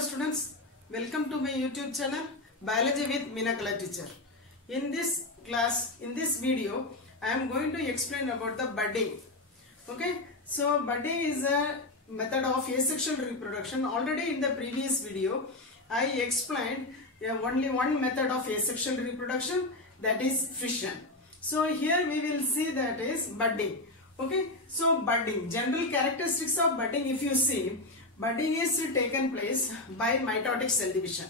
Hello students, welcome to my YouTube channel Biology with Meenakala teacher. In this class, in this video, I am going to explain about the budding. Okay, so budding is a method of asexual reproduction. Already in the previous video, I explained only one method of asexual reproduction, that is fission. So here we will see that is budding. Okay, so budding, general characteristics of budding, if you see, budding is taken place by mitotic cell division.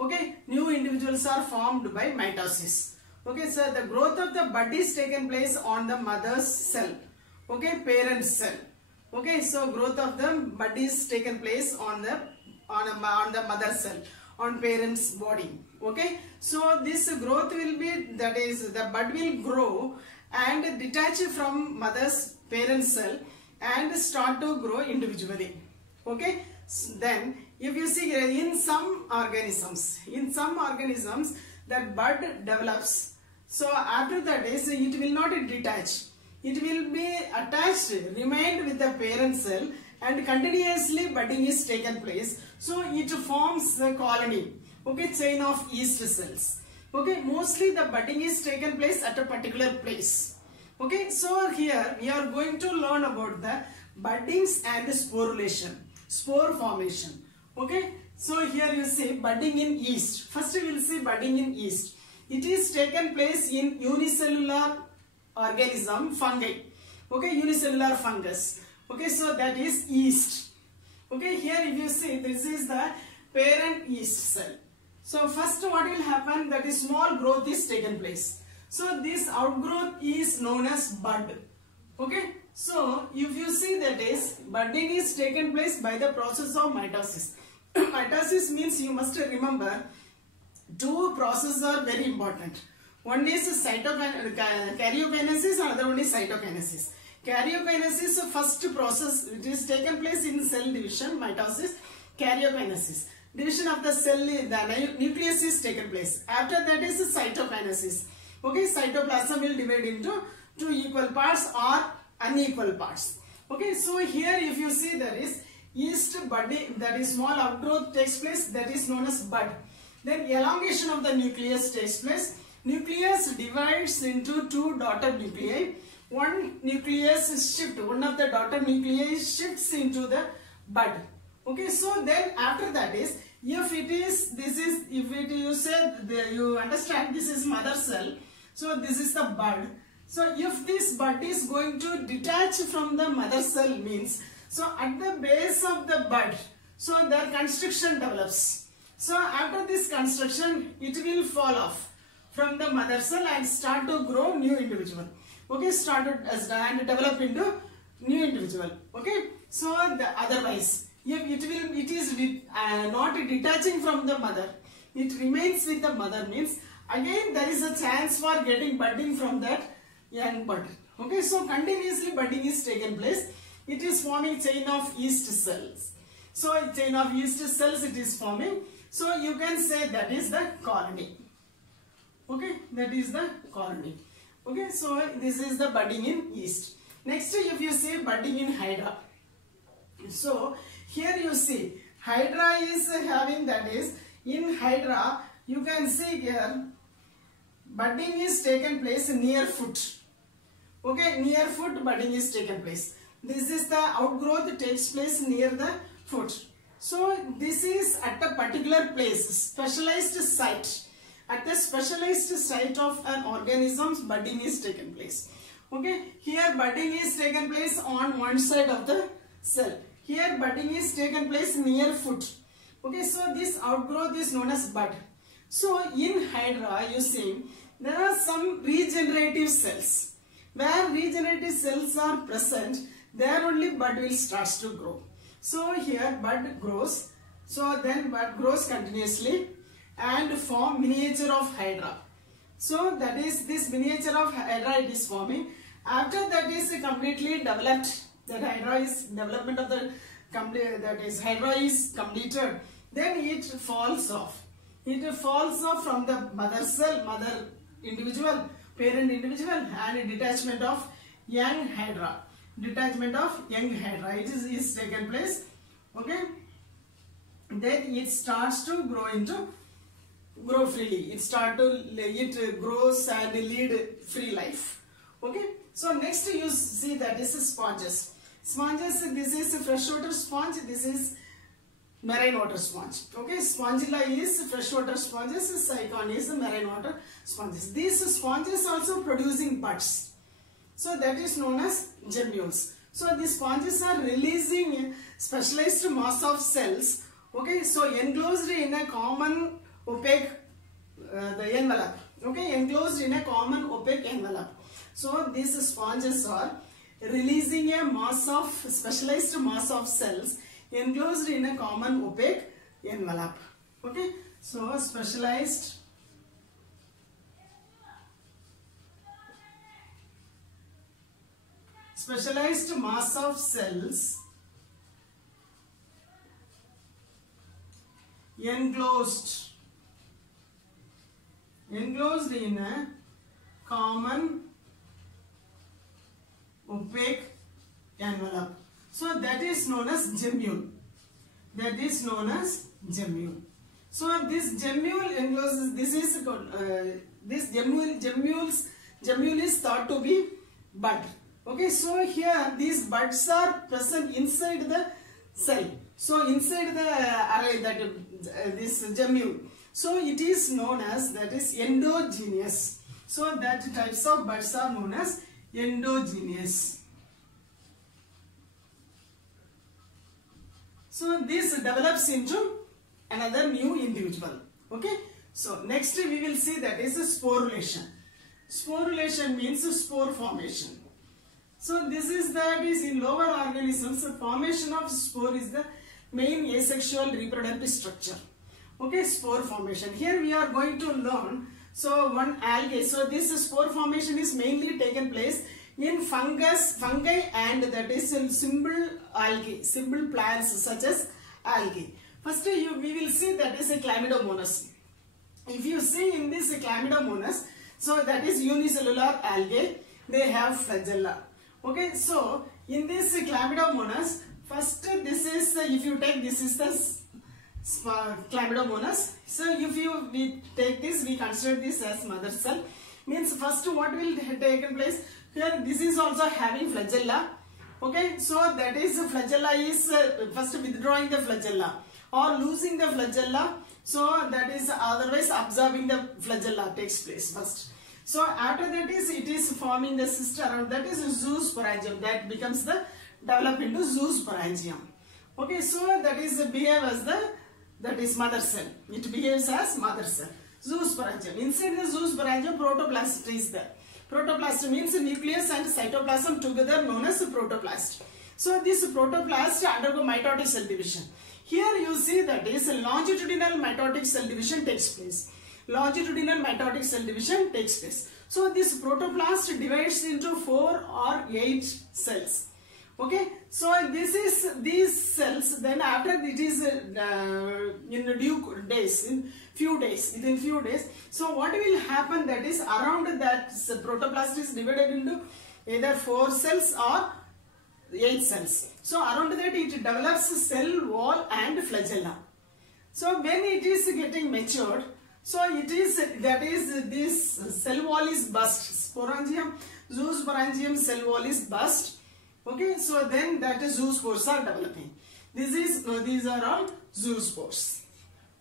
Okay, new individuals are formed by mitosis. Okay, so the growth of the bud is taken place on the mother's cell. Okay, parent cell. Okay, so growth of the bud is taken place on the mother cell, on parent's body. Okay, so this growth will be, that is, the bud will grow and detach from mother's parent cell and start to grow individually. Okay, then if you see in some organisms that bud develops. So after that is, it will not detach. It will be attached, remained with the parent cell, and continuously budding is taken place. So it forms a colony. Okay, chain of yeast cells. Okay, mostly the budding is taken place at a particular place. Okay, so here we are going to learn about the buddings and sporulation, spore formation. Okay, so here you see budding in yeast. First we will see budding in yeast. It is taken place in unicellular organism, fungi. Okay, unicellular fungus. Okay, so that is yeast. Okay, here if you see, this is the parent yeast cell. So first what will happen, that is small growth is taken place. So this outgrowth is known as bud. Okay, so if you see, that is, budding is taken place by the process of mitosis. Mitosis means, you must remember, two processes are very important. One is karyokinesis, another one is cytokinesis. Karyokinesis, first process, it is taken place in cell division, mitosis, karyokinesis. Division of the cell, the nucleus is taken place. After that is cytokinesis. Okay, cytoplasm will divide into two equal parts or unequal parts. Okay, so here if you see, there is yeast budding, that is small outgrowth takes place, that is known as bud. Then elongation of the nucleus takes place. Nucleus divides into two daughter nuclei. One nucleus is shift, one of the daughter nuclei shifts into the bud. Okay, so then after that is, if it is, this is, if it, you say, you understand, this is mother cell, so this is the bud. So if this bud is going to detach from the mother cell, means, so at the base of the bud, so their constriction develops. So after this constriction, it will fall off from the mother cell and start to grow new individual. Okay, started as and develop into new individual. Okay, so the otherwise, if it is not detaching from the mother, it remains with the mother, means again there is a chance for getting budding from that young bud. Okay, so continuously budding is taken place. It is forming chain of yeast cells. So chain of yeast cells it is forming. So you can say that is the colony. Okay, that is the colony. Okay, so this is the budding in yeast. Next, if you see budding in hydra. So here you see hydra is having, that is, in hydra you can see here budding is taken place near foot. Okay, near foot budding is taken place. This is the outgrowth takes place near the foot. So this is at a particular place, specialized site. At the specialized site of an organism's budding is taken place. Okay, here budding is taken place on one side of the cell. Here budding is taken place near foot. Okay, so this outgrowth is known as bud. So in hydra you see there are some regenerative cells. Where regenerative cells are present, there only bud will start to grow. So here bud grows. So then bud grows continuously and form miniature of hydra. So that is, this miniature of hydra it is forming. After that is completely developed, that hydra is development of the that is hydra is completed, then it falls off. It falls off from the mother cell, mother individual, parent individual, and detachment of young hydra. Detachment of young hydra, it is taken place. Okay, then it starts to grow freely. It grows and lead free life. Okay. So next you see that this is sponges. Sponges, this is a freshwater sponge, this is marine water sponge. Okay, Spongilla is freshwater sponges, Cycon is the marine water sponges. These sponges also producing buds. So that is known as gemmules. So these sponges are releasing specialized mass of cells. Okay, so enclosed in a common opaque the envelope. Okay, enclosed in a common opaque envelope. So these sponges are releasing a specialized mass of cells enclosed in a common opaque envelope. Okay, so specialized mass of cells enclosed in a common opaque envelope. So that is known as gemmule. So this gemmule encloses, this gemmule is thought to be bud. Okay, so here these buds are present inside the cell. So inside the array, that this gemmule. So it is known as, that is endogenous. So that types of buds are known as endogenous. So this develops into another new individual. Okay. So next we will see that is a sporulation. Sporulation means spore formation. So this is that is in lower organisms, the formation of spore is the main asexual reproductive structure. Okay, spore formation. Here we are going to learn. So one algae. So this spore formation is mainly taken place in fungi and that is in simple algae, simple plants such as algae. First we will see that is a Chlamydomonas. If you see in this Chlamydomonas, so that is unicellular algae, they have flagella. Okay, so in this Chlamydomonas, first this is, if you take, this is the Chlamydomonas. So if we take this, we consider this as mother cell. Means first what will take place? Here this is also having flagella. Okay, so that is flagella is first withdrawing the flagella or losing the flagella. So that is otherwise absorbing the flagella takes place first. So after that is it is forming the cyst around, that is zoosporangium, that becomes the develop into zoosporangium. Okay, so that is behave as that is mother cell. It behaves as mother cell. Zoosporangium. Inside the zoosporangium, protoplast is there. Protoplast means nucleus and cytoplasm together known as protoplast. So this protoplast undergo mitotic cell division. Here you see that is longitudinal mitotic cell division takes place. Longitudinal mitotic cell division takes place. So this protoplast divides into 4 or 8 cells. Okay, so this is these cells. Then after it is in due days, within few days. So what will happen, that is around that protoplast is divided into either 4 cells or 8 cells. So around that it develops cell wall and flagella. So when it is getting matured, so it is that is this cell wall is burst. Sporangium, zoosporangium cell wall is burst. Okay, so then that is zoospores are developing. These are all zoospores.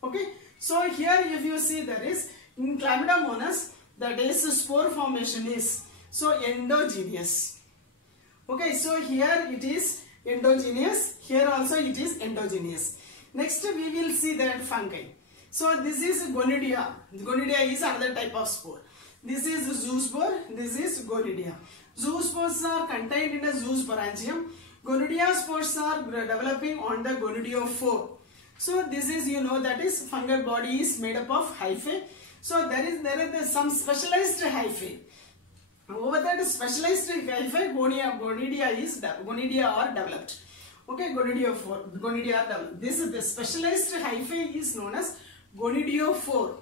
Okay, so here if you see there is in Chlamydomonas, that is spore formation is so endogenous. Okay, so here it is endogenous, here also it is endogenous. Next we will see that fungi. So this is Gonidia. Gonidia is another type of spore. This is zoospore, this is Gonidia. Zoospores are contained in a zoosporangium. Gonidia spores are developing on the gonidiophore. So this is, you know, that is fungal body is made up of hyphae. So there is some specialized hyphae. Over that specialized hyphae, gonidia are developed. Okay, gonidiophore, gonidia are developed. This is the specialized hyphae is known as gonidiophore.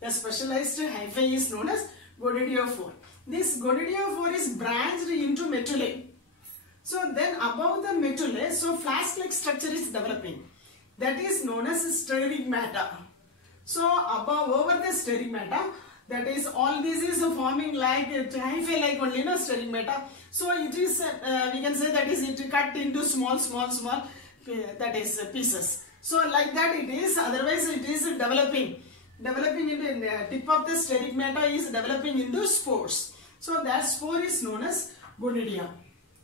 The specialized hyphae is known as gonidiophore. This gonidiophore is branched into medullae. So then above the medullae, so flask-like structure is developing. that is known as sterigmata. So above over the sterigmata, that is all this is forming like hyphae like only, no, sterigmata. So it is we can say that is it cut into small that is pieces. So like that it is, otherwise it is developing into the tip of the sterigmata is developing into spores. So that spore is known as gonidia.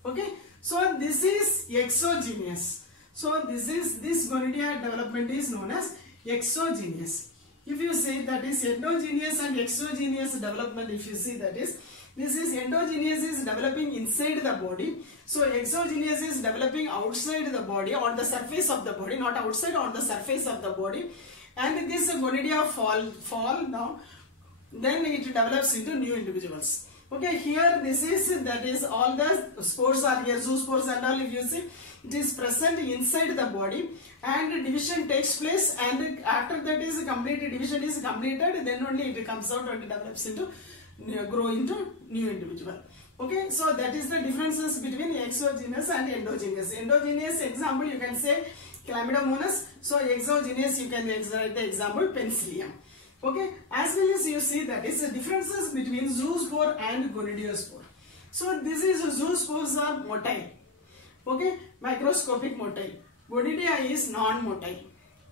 Okay, so this is exogenous. So this gonidia development is known as exogenous. If you say that is endogenous and exogenous development, if you see that is, this is endogenous is developing inside the body. So exogenous is developing outside the body, on the surface of the body, not outside, on the surface of the body. And this gonidia fall down, then it develops into new individuals. Okay, here this is, that is all the spores are here, zoospores and all. If you see, it is present inside the body and division takes place, and after that is complete division is completed, then only it comes out and develops into, grow into new individual. Okay, so that is the differences between exogenous and endogenous. Endogenous example you can say Chlamydomonas. So exogenous you can write the example Penicillium. Okay, as well as you see that is the differences between zoospore and gonidiospore. So this is zoospores are motile. Okay, microscopic motile. Gonidia is non-motile.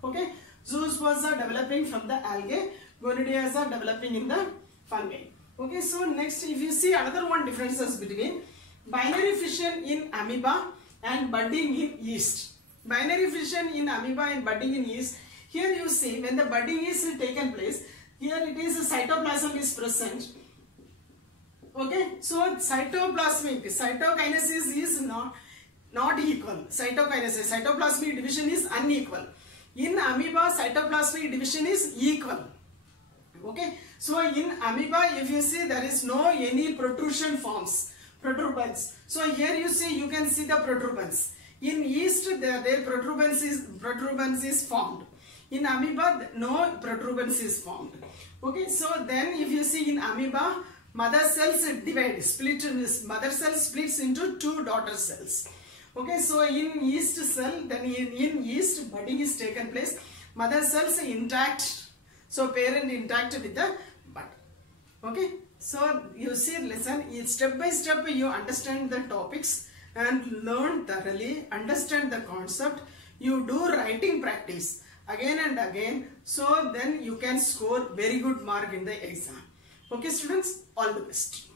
Okay, zoospores are developing from the algae. Gonidia are developing in the fungi. Okay, so next if you see another one differences between binary fission in amoeba and budding in yeast. Binary fission in amoeba and budding in yeast. Here you see when the budding is taken place, here it is cytoplasm is present. Okay, so cytokinesis is not equal. Cytoplasmic division is unequal. In amoeba, cytoplasmic division is equal. Okay, so in amoeba, if you see there is no any protrusion forms, protuberance. So here you see, you can see the protuberance. In yeast, their protuberance is formed. In amoeba, no protuberance is formed. Okay, so then if you see in amoeba, mother cells divide, mother cell splits into two daughter cells. Okay, so in yeast cell, then in yeast, budding is taken place. Mother cells intact, so parent intact with the bud. Okay, so you see, listen, step by step you understand the topics and learn thoroughly, understand the concept. You do writing practice again and again, so then you can score very good mark in the exam. Okay students, all the best.